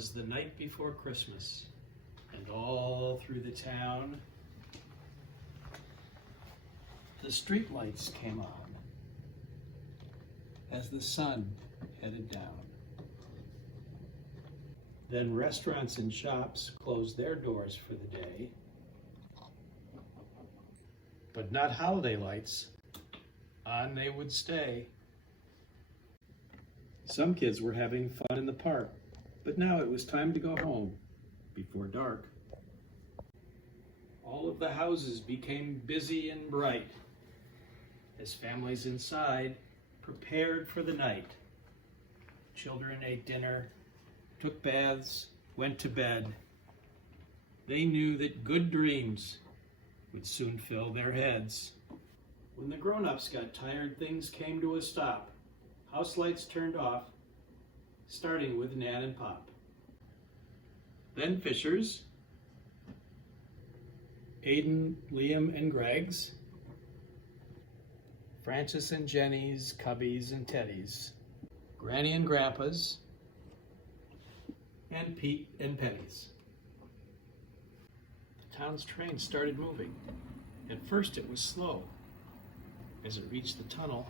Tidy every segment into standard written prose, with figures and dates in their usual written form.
was the night before Christmas, and all through the town, the street lights came on as the sun headed down. Then restaurants and shops closed their doors for the day, but not holiday lights. On they would stay. Some kids were having fun in the park, but now it was time to go home before dark. All of the houses became busy and bright as families inside prepared for the night. Children ate dinner, took baths, went to bed. They knew that good dreams would soon fill their heads. When the grown-ups got tired, things came to a stop. House lights turned off, starting with Nan and Pop. Then Fisher's, Aiden, Liam, and Greg's, Francis and Jenny's, Cubby's and Teddy's, Granny and Grandpa's, and Pete and Penny's. The town's train started moving. At first it was slow. As it reached the tunnel,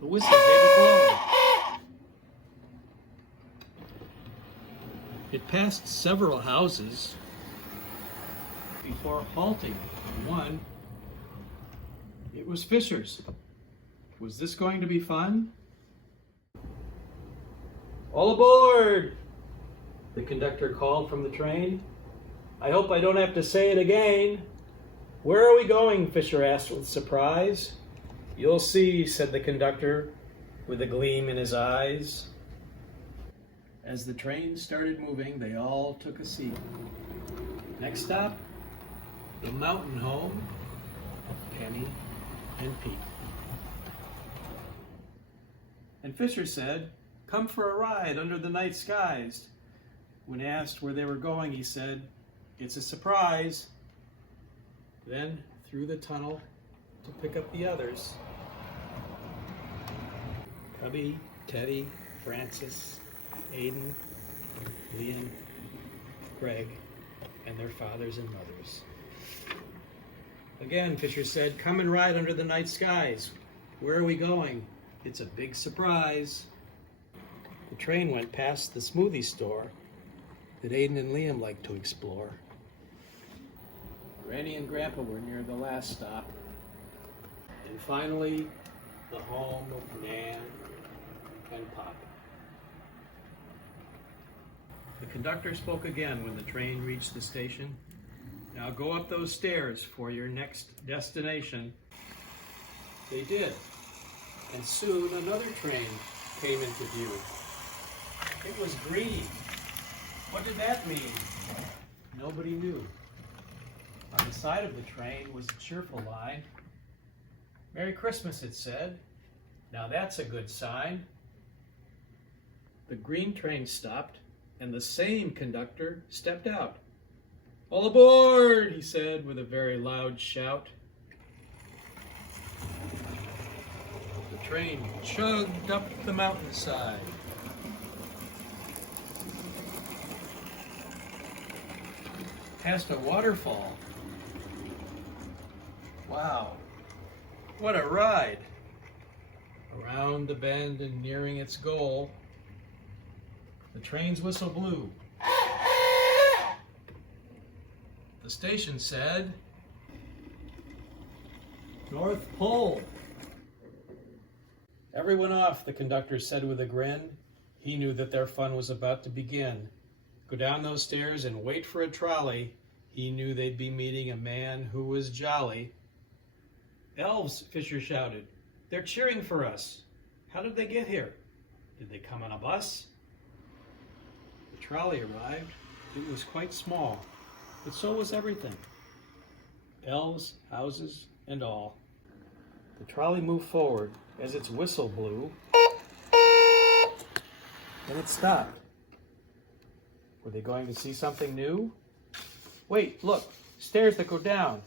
the whistle gave a blow. It passed several houses before halting at one. It was Fisher's. Was this going to be fun? All aboard! The conductor called from the train. I hope I don't have to say it again. Where are we going? Fisher asked with surprise. You'll see, said the conductor with a gleam in his eyes. As the train started moving, they all took a seat. Next stop, the mountain home of Penny and Pete. And Fisher said, come for a ride under the night skies. When asked where they were going, he said, it's a surprise. Then through the tunnel to pick up the others. Cubby, Teddy, Francis, Aiden, Liam, Greg, and their fathers and mothers. Again, Fisher said, come and ride under the night skies. Where are we going? It's a big surprise. The train went past the smoothie store that Aiden and Liam liked to explore. Granny and Grandpa were near the last stop. And finally, the home of Nan and Pop. The conductor spoke again when the train reached the station. Now go up those stairs for your next destination. They did. And soon another train came into view. It was green. What did that mean? Nobody knew. On the side of the train was a cheerful line. Merry Christmas, it said. Now that's a good sign. The green train stopped, and the same conductor stepped out. All aboard, he said with a very loud shout. The train chugged up the mountainside. Past a waterfall. Wow, what a ride! Around the bend and nearing its goal, the train's whistle blew. The station said, North Pole. Everyone off, the conductor said with a grin. He knew that their fun was about to begin. Go down those stairs and wait for a trolley. He knew they'd be meeting a man who was jolly. Elves, Fisher shouted. They're cheering for us. How did they get here? Did they come on a bus? The trolley arrived. It was quite small, but so was everything. Elves, houses, and all. The trolley moved forward as its whistle blew. Then it stopped. Were they going to see something new? Wait, look, stairs that go down.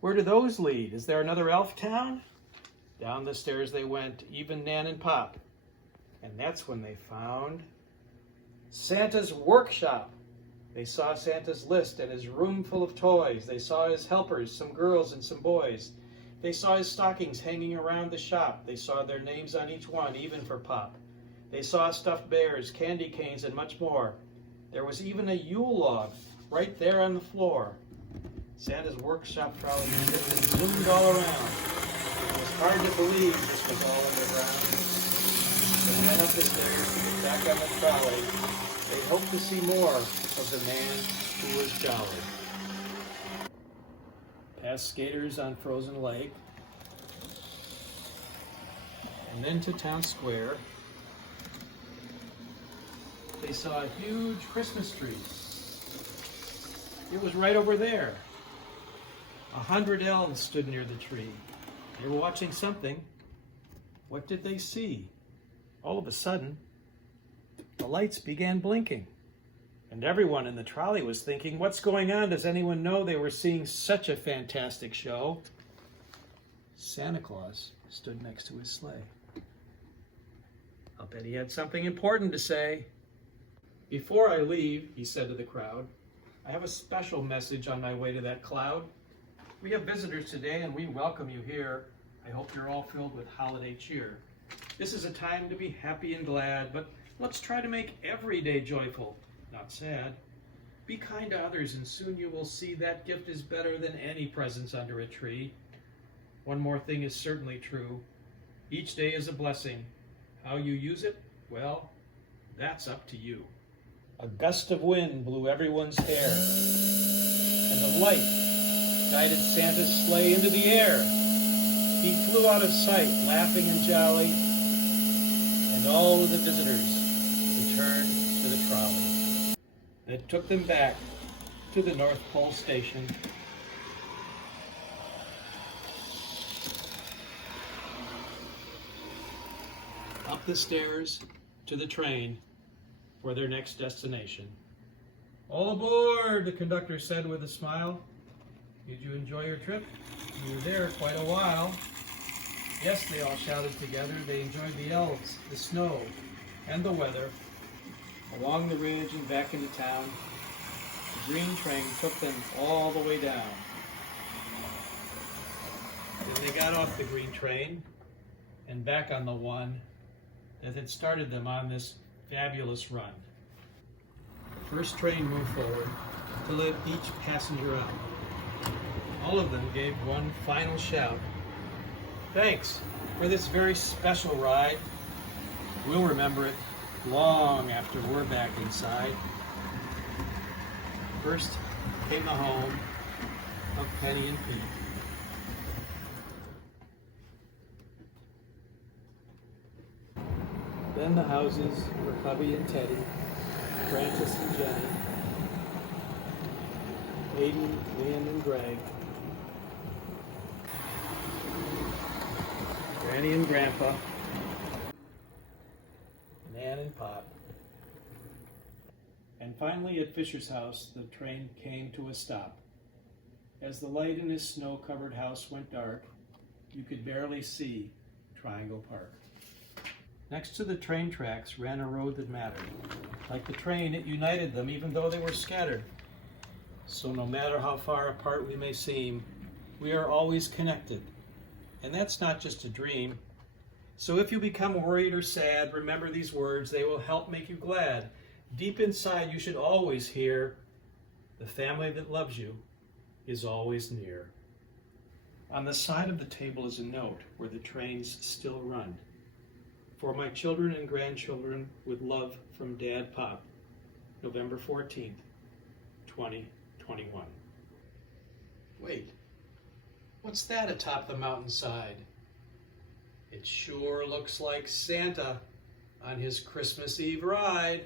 Where do those lead? Is there another elf town? Down the stairs they went, even Nan and Pop. And that's when they found Santa's workshop. They saw Santa's list and his room full of toys. They saw his helpers, some girls and some boys. They saw his stockings hanging around the shop. They saw their names on each one, even for Pop. They saw stuffed bears, candy canes, and much more. There was even a Yule log right there on the floor. Santa's workshop trolley zipped and zoomed all around. It was hard to believe this was all underground. They went up the stairs to get back on the trolley. They hoped to see more of the man who was jolly. Past skaters on frozen lake, and then to town square. They saw a huge Christmas tree. It was right over there. 100 elves stood near the tree. They were watching something. What did they see? All of a sudden, the lights began blinking. And everyone in the trolley was thinking, what's going on? Does anyone know they were seeing such a fantastic show? Santa Claus stood next to his sleigh. I'll bet he had something important to say. Before I leave, he said to the crowd, I have a special message on my way to that cloud. We have visitors today and we welcome you here. I hope you're all filled with holiday cheer. This is a time to be happy and glad, but let's try to make every day joyful, not sad. Be kind to others and soon you will see that gift is better than any presents under a tree. One more thing is certainly true. Each day is a blessing. How you use it, well, that's up to you. A gust of wind blew everyone's hair, and the light guided Santa's sleigh into the air. He flew out of sight, laughing and jolly, and all of the visitors returned to the trolley. It took them back to the North Pole Station. Up the stairs to the train for their next destination. All aboard, the conductor said with a smile. Did you enjoy your trip? You were there quite a while. Yes, they all shouted together. They enjoyed the elves, the snow, and the weather. Along the ridge and back into town, the green train took them all the way down. Then they got off the green train and back on the one that had started them on this fabulous run. The first train moved forward to let each passenger out. All of them gave one final shout. Thanks for this very special ride. We'll remember it long after we're back inside. First came the home of Penny and Pete. Then the houses for Cubby and Teddy, Francis and Jenny, Aiden, Liam, and Greg, Granny and Grandpa, Nan and Pop. And finally at Fisher's house, the train came to a stop. As the light in his snow-covered house went dark, you could barely see Triangle Park. Next to the train tracks ran a road that mattered. Like the train, it united them even though they were scattered. So no matter how far apart we may seem, we are always connected. And that's not just a dream. So if you become worried or sad, remember these words. They will help make you glad. Deep inside, you should always hear, the family that loves you is always near. On the side of the table is a note where the trains still run. For my children and grandchildren, with love from Dad Pop, November 14th, 2021. Wait, what's that atop the mountainside? It sure looks like Santa on his Christmas Eve ride.